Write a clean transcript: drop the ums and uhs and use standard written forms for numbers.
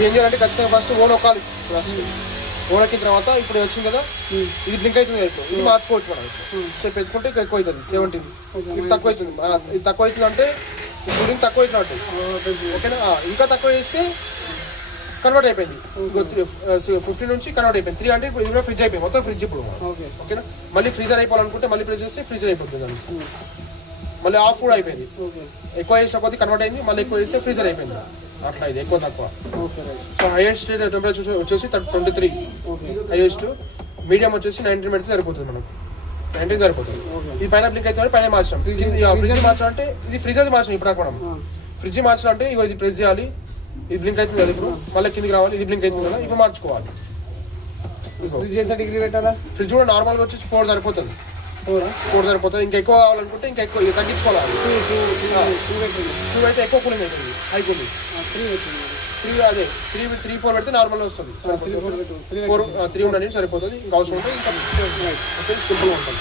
Change చేయాలంటే ఖచ్చితంగా first own ఒక్కాలి. Own ఎక్కిన తర్వాత ఇప్పుడు వచ్చింది కదా, ఇది బ్లింక్ అవుతుంది కదా, ఇప్పుడు ఇది మార్చుకోవచ్చు మనం. సో పెట్టుకుంటే ఎక్కువ అవుతుంది 17, ఇది తక్కువ అవుతుంది. ఇది తక్కువ అవుతుంది అంటే ఇప్పుడు తక్కువ అవుతున్నట్టు, ఓకేనా. ఇంకా తక్కువ చేస్తే కన్వర్ట్ అయిపోయింది, 15 నుంచి కన్వర్ట్ అయిపోయింది 3 అంటే ఇప్పుడు ఇది కూడా ఫ్రిడ్జ్ అయిపోయింది, మొత్తం ఫ్రిడ్జ్ ఇప్పుడు, ఓకేనా. మళ్ళీ ఫ్రీజర్ అయిపోవాలనుకుంటే మళ్ళీ ప్రెస్ చేస్తే ఫ్రీజర్ అయిపోతుంది అండి. మళ్ళీ ఆఫ్ కూడా అయిపోయింది, ఎక్కువ చేసిన కొద్ది కన్వర్ట్ అయింది, మళ్ళీ ఎక్కువ చేస్తే ఫ్రీజర్ అయిపోయింది. అట్లా ఇది ఎక్కువ తక్కువ. సో హైయెస్ట్ టెంపరేచర్ వచ్చేసి 23 హైయెస్ట్, మీడియం వచ్చేసి 19 పెడితే సరిపోతుంది మనకు, 19 సరిపోతుంది. ఇది పైన బ్లింక్ అయితే పైన మార్చాం, ఫ్రిడ్జ్ మార్చాలంటే ఇది ఫ్రిడ్జ్ అది మార్చాం. ఇప్పుడు మనం ఫ్రిడ్జ్ మార్చాలంటే ఇగో ఇది ప్రెస్ చేయాలి, ఇది బ్లింక్ అవుతుంది కదా, ఇప్పుడు మళ్ళీ కిందికి రావాలి, ఇది బ్లింక్ అవుతుంది కదా, ఇప్పుడు మార్చుకోవాలి. ఫ్రిడ్జ్ ఎంత డిగ్రీ పెట్టాలా? ఫ్రిడ్జ్ కూడా నార్మల్గా వచ్చేసి 4 సరిపోతుంది, 4 సరిపోతుంది. ఇంకా ఎక్కువ కావాలనుకుంటే ఇంకా ఎక్కువ తగ్గించుకోవాలి. 2 అయితే ఎక్కువ కూలింగ్ అవుతుంది, హై కూలింగ్. 3 అదే 3-4 పెడితే నార్మల్గా వస్తుంది, 4 3 ఉండండి సరిపోతుంది. ఇంకా అవసరం ఉంటే ఇంకా సింపుల్గా ఉంటుంది.